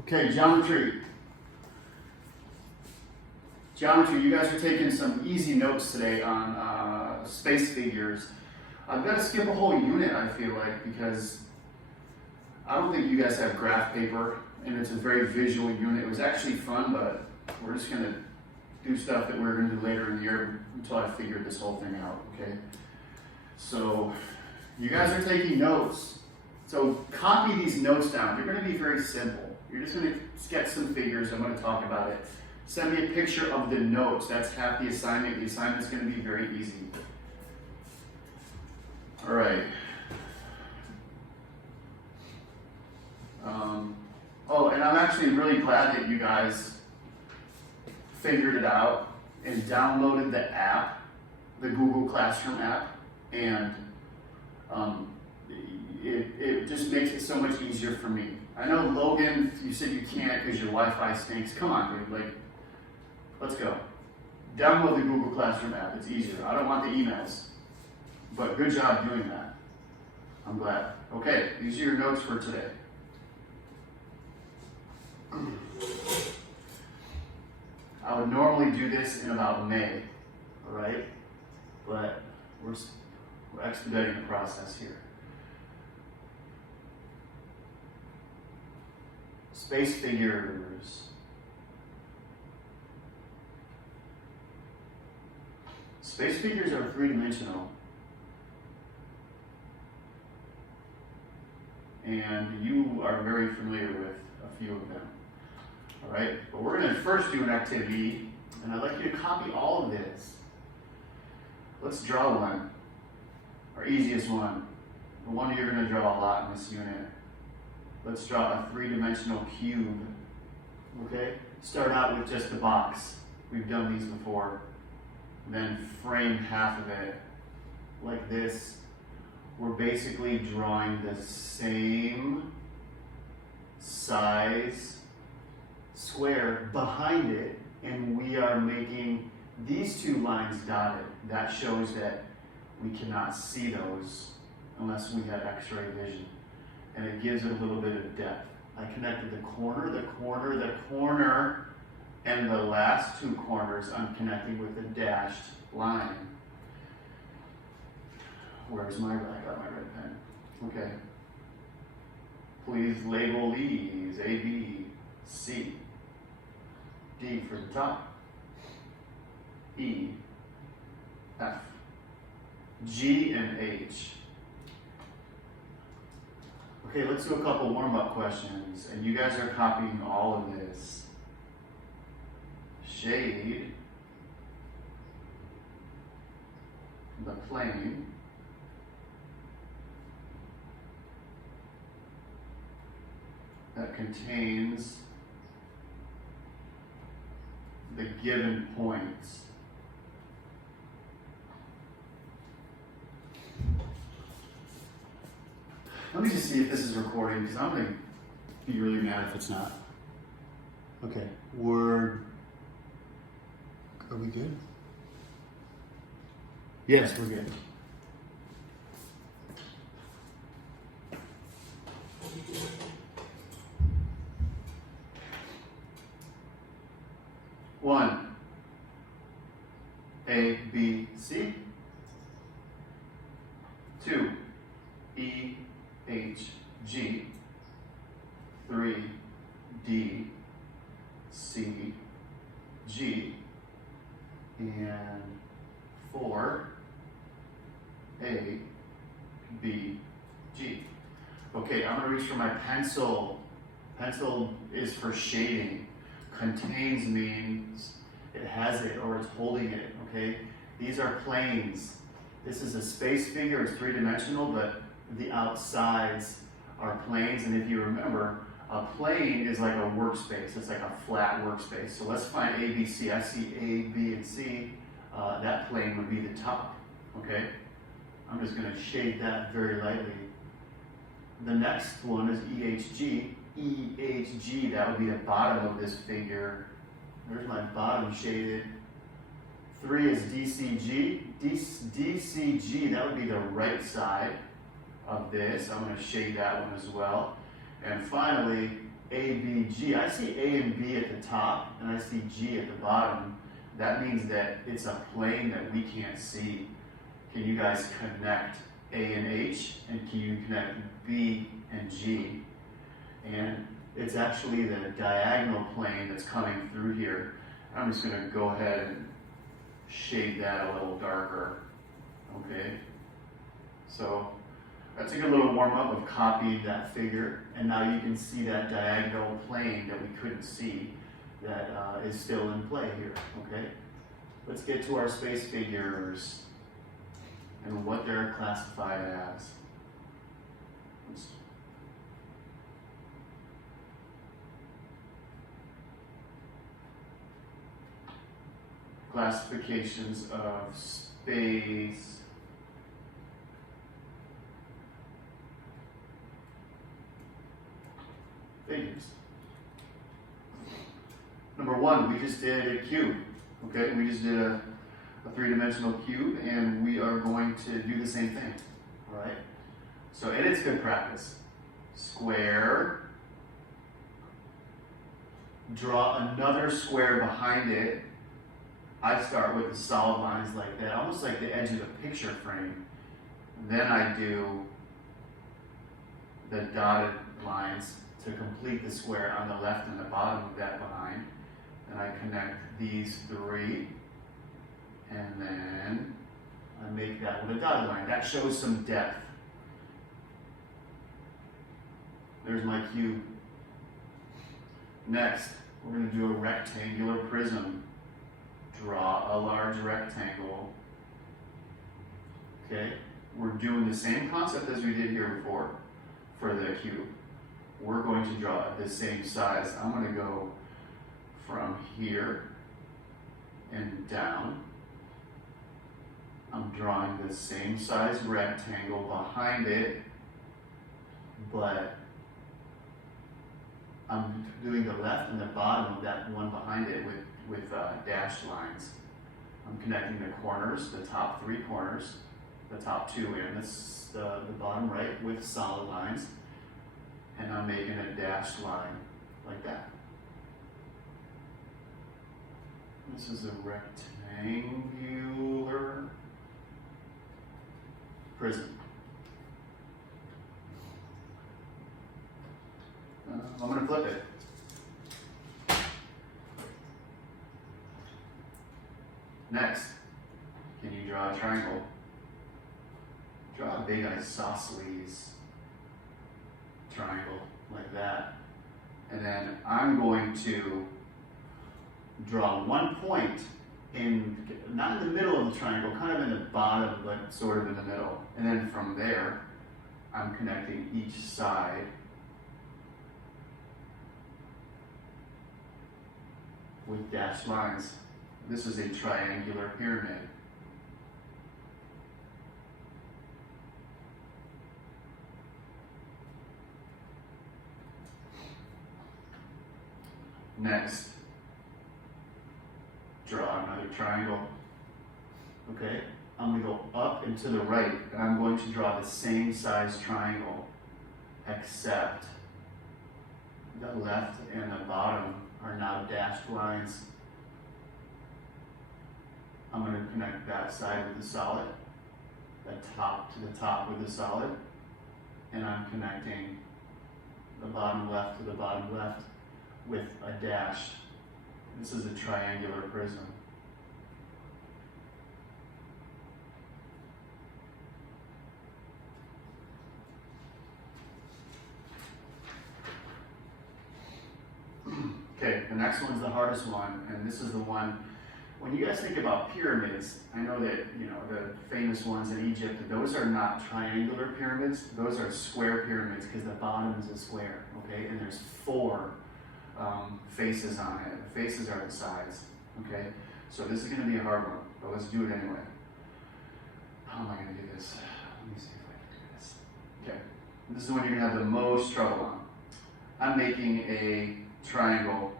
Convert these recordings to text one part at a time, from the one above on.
Okay, geometry. Geometry, you guys are taking some easy notes today on space figures. I've got to skip a whole unit, I feel like, because I don't think you guys have graph paper, and it's a very visual unit. It was actually fun, but we're just going to do stuff that we're going to do later in the year until I figure this whole thing out, okay? So, you guys are taking notes. So, copy these notes down. They're going to be very simple. You're just going to sketch some figures. I'm going to talk about it. Send me a picture of the notes. That's half the assignment. The assignment's going to be very easy. All right. Oh, and I'm actually really glad that you guys figured it out and downloaded the app, the Google Classroom app, and it just makes it so much easier for me. I know, Logan, you said you can't because your Wi-Fi stinks. Come on, dude. Like, let's go. Download the Google Classroom app. It's easier. I don't want the emails. But good job doing that. I'm glad. Okay, these are your notes for today. I would normally do this in about May, all right? But we're expediting the process here. Space figures. Space figures are three-dimensional. And you are very familiar with a few of them. All right, but we're going to first do an activity, and I'd like you to copy all of this. Let's draw one, our easiest one, the one you're going to draw a lot in this unit. Let's draw a three-dimensional cube, okay? Start out with just the box. We've done these before. Then frame half of it like this. We're basically drawing the same size square behind it, and we are making these two lines dotted. That shows that we cannot see those unless we have X-ray vision, and it gives it a little bit of depth. I connected the corner, and the last two corners I'm connecting with a dashed line. Where's my, I got my red pen. Okay. Please label these, A, B, C, D for the top, E, F, G, and H. Okay, let's do a couple warm-up questions, and you guys are copying all of this. Shade the plane that contains the given points. Let me just see if this is recording, because I'm going to be really mad if it's not. Okay, are we good? Yes, we're good. One, A, B, C. 2, E, H, G. 3, D, C, G. And 4, A, B, G. Okay, I'm going to reach for my pencil. Pencil is for shading. Contains means it has it or it's holding it, okay? These are planes. This is a space figure, it's three-dimensional, but the outsides are planes. And if you remember, a plane is like a workspace. It's like a flat workspace. So let's find A, B, C. I see A, B, and C. That plane would be the top, okay? I'm just going to shade that very lightly. The next one is EHG. EHG, that would be the bottom of this figure. There's my bottom shaded. 3 is DCG. DCG, that would be the right side of this. I'm going to shade that one as well. And finally, A, B, G. I see A and B at the top, and I see G at the bottom. That means that it's a plane that we can't see. Can you guys connect A and H, and can you connect B and G? And it's actually the diagonal plane that's coming through here. I'm just going to go ahead and shade that a little darker. Okay, so that's a good little warm-up of copying that figure, and now you can see that diagonal plane that we couldn't see that is still in play here. Okay, let's get to our space figures and what they're classified as. Classifications of space figures. Number one, we just did a cube. Okay, we just did a three-dimensional cube, and we are going to do the same thing. All right. So, and it's good practice. Square. Draw another square behind it. I start with the solid lines like that, almost like the edge of the picture frame. And then I do the dotted lines to complete the square on the left and the bottom of that behind. And I connect these three, and then I make that with a dotted line. That shows some depth. There's my cube. Next, we're going to do a rectangular prism. Draw a large rectangle. Okay, we're doing the same concept as we did here before for the cube. We're going to draw it the same size. I'm going to go from here and down. I'm drawing the same size rectangle behind it, but I'm doing the left and the bottom of that one behind it with dashed lines. I'm connecting the corners, the top three corners, the top two and the bottom right with solid lines, and I'm making a dashed line like that. This is a rectangular prism. I'm going to flip it. Next, can you draw a triangle? Draw a big isosceles triangle like that. And then I'm going to draw one point in, not in the middle of the triangle, kind of in the bottom, but sort of in the middle. And then from there, I'm connecting each side with dashed lines. This is a triangular pyramid. Next, draw another triangle. Okay, I'm going to go up and to the right, and I'm going to draw the same size triangle, except the left and the bottom are now dashed lines. I'm going to connect that side with the solid, the top to the top with the solid, and I'm connecting the bottom left to the bottom left with a dash. This is a triangular prism. Okay, the next one's the hardest one, and this is the one. When you guys think about pyramids, I know that, you know, the famous ones in Egypt, those are not triangular pyramids, those are square pyramids because the bottom is a square, okay? And there's four faces on it. The faces are the sides, okay? So this is going to be a hard one, but let's do it anyway. How am I going to do this? Let me see if I can do this. Okay, this is the one you're going to have the most trouble on. I'm making a triangle.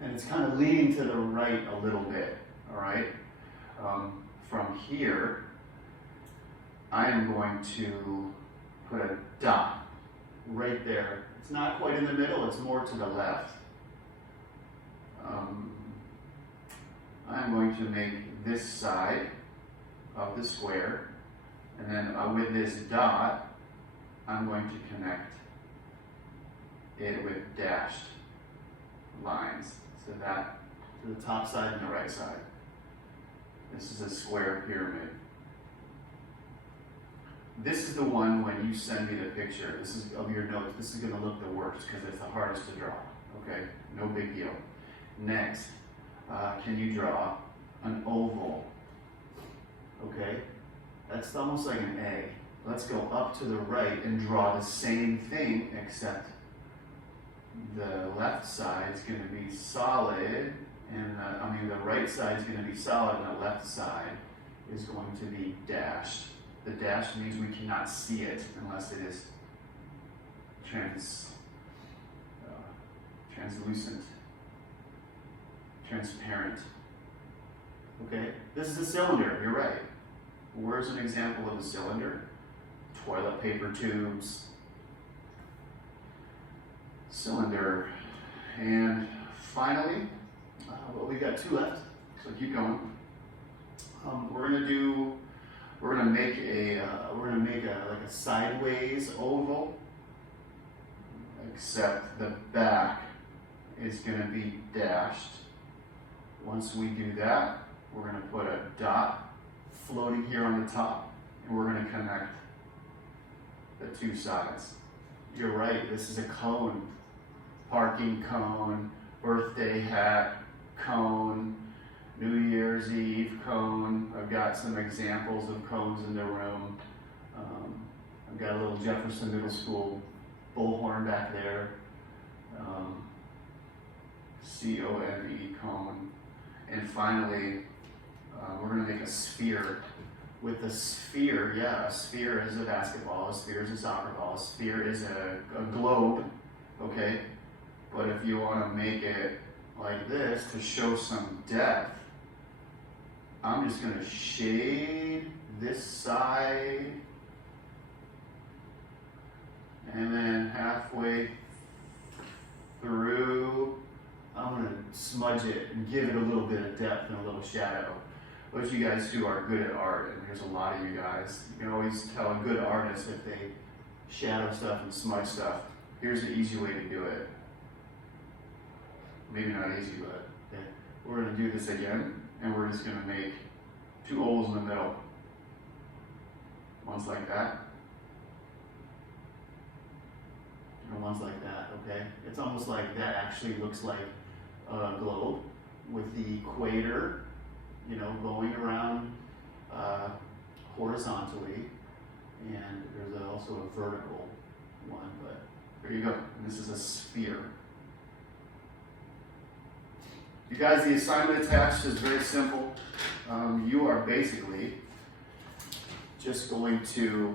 And it's kind of leaning to the right a little bit, all right? From here, I am going to put a dot right there. It's not quite in the middle, it's more to the left. I'm going to make this side of the square, and then with this dot, I'm going to connect it with dashed lines. So that to the top side and the right side. This is a square pyramid. This is the one when you send me the picture, this is of your notes, this is going to look the worst because it's the hardest to draw. Okay, no big deal. Next, can you draw an oval? Okay, that's almost like an A. Let's go up to the right and draw the same thing, except the left side is going to be solid, and the right side is going to be solid, and the left side is going to be dashed. The dash means we cannot see it unless it is translucent, transparent. Okay, this is a cylinder, you're right. Where's an example of a cylinder? Toilet paper tubes. Cylinder. And finally, well, we got two left, so keep going. We're gonna make a like a sideways oval, except the back is gonna be dashed. Once we do that, we're gonna put a dot floating here on the top, and we're gonna connect the two sides. You're right, this is a cone. Parking cone, birthday hat cone, New Year's Eve cone. I've got some examples of cones in the room. I've got a little Jefferson Middle School bullhorn back there. C-O-N-E, cone. And finally, we're going to make a sphere. With the sphere, a sphere is a basketball, a sphere is a soccer ball, a sphere is a globe, okay? But if you want to make it like this to show some depth, I'm just going to shade this side, and then halfway through, I'm going to smudge it and give it a little bit of depth and a little shadow. Those you guys who are good at art, and there's a lot of you guys, you can always tell a good artist if they shadow stuff and smudge stuff. Here's the easy way to do it. Maybe not easy, but okay. We're going to do this again, and we're just going to make two holes in the middle. One's like that, and one's like that, okay? It's almost like that actually looks like a globe with the equator, going around horizontally, and there's also a vertical one, but there you go. And this is a sphere. You guys, the assignment attached is very simple. You are basically just going to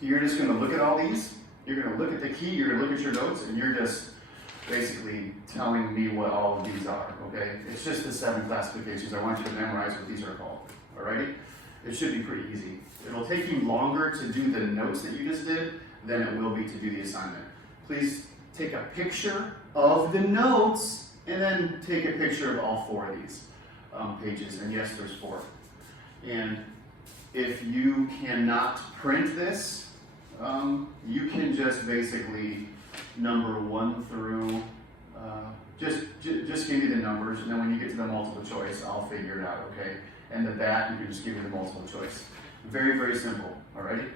look at all these. You're going to look at the key, you're going to look at your notes, and you're just basically telling me what all of these are, okay? It's just the 7 classifications. I want you to memorize what these are called, alrighty? It should be pretty easy. It'll take you longer to do the notes that you just did than it will be to do the assignment. Please take a picture of the notes and then take a picture of all 4 of these pages. And yes, there's 4. And if you cannot print this, you can just basically number 1 through, just give me the numbers, and then when you get to the multiple choice, I'll figure it out, okay? And the back, you can just give me the multiple choice. Very, very simple, alrighty?